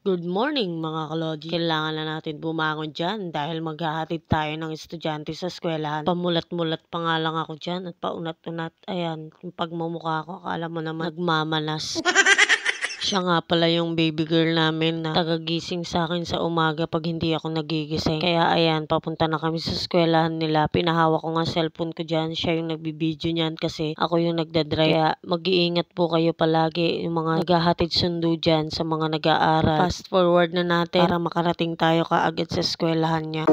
Good morning mga kalodi. Kailangan na natin bumangon dyan dahil maghahatid tayo ng estudyante sa eskwelahan. Pamulat-mulat pa nga lang ako dyan at paunat-unat. Ayan, yung pagmumukha ko, akala mo naman nagmamanas. Siya nga pala yung baby girl namin na tagagising sa akin sa umaga pag hindi ako nagigising. Kaya ayan, papunta na kami sa eskwelahan nila. Pinahawak ko nga cellphone ko dyan. Siya yung nagbibideo niyan kasi ako yung nagdadrive. Kaya mag-iingat po kayo palagi yung mga naghahatid sundo dyan sa mga nag-aaral. Fast forward na natin para makarating tayo kaagad sa eskwelahan niya.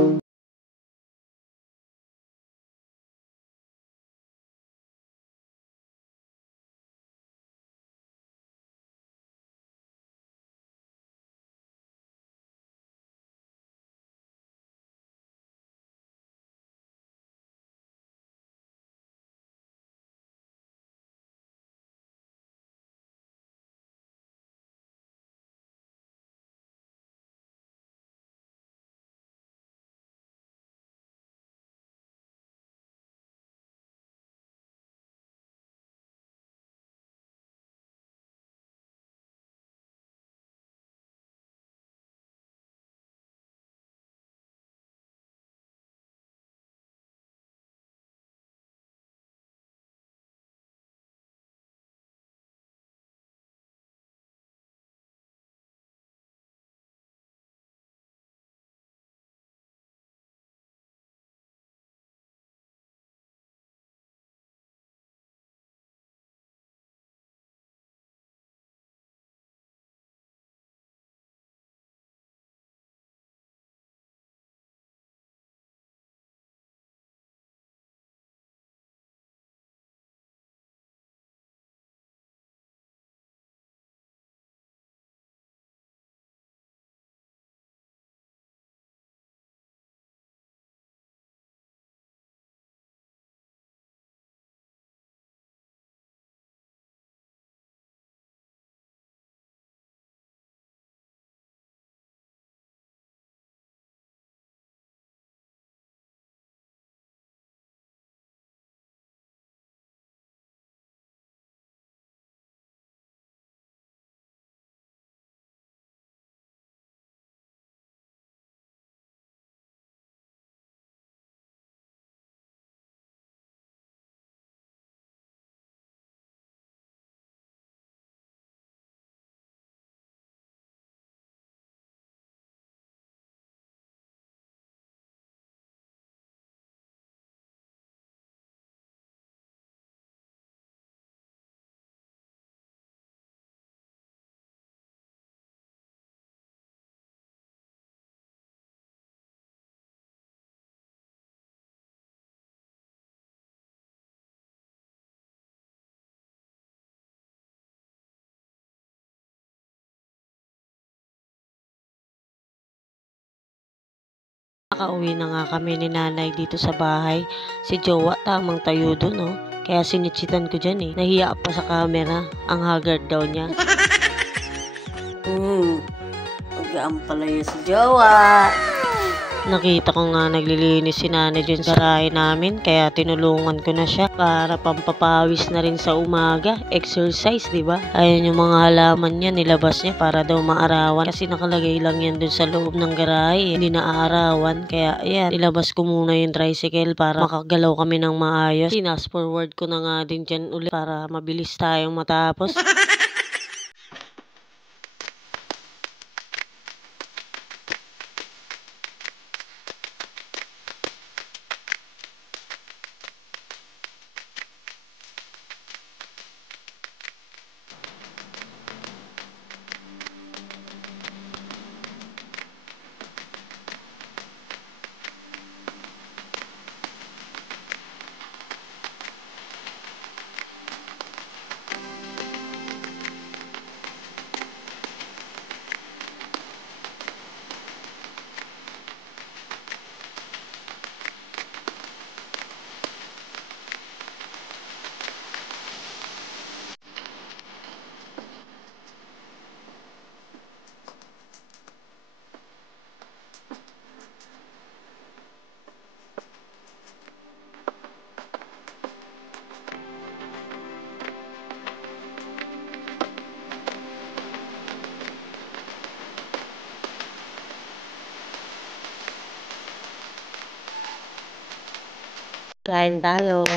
Nakauwi na nga kami ni nanay dito sa bahay. Si Jowa tamang tayo dun, oh. Kaya sinitsitan ko dyan eh. Nahiya pa sa camera. Ang haggard daw niya. Pag-aampalaya si Jowa. Nakita ko nga naglilinis si nanay dyan sa bahay namin. Kaya tinulungan ko na siya para pampapawis na rin sa umaga. Exercise, di ba? Ayun yung mga halaman niya, nilabas niya para daw maarawan. Kasi nakalagay lang yan dun sa loob ng garahe. Hindi na aarawan. Kaya ayan, nilabas ko muna yung tricycle para makagalaw kami ng maayos. Sinas forward ko na nga din dyan ulit para mabilis tayong matapos. Kain tayo.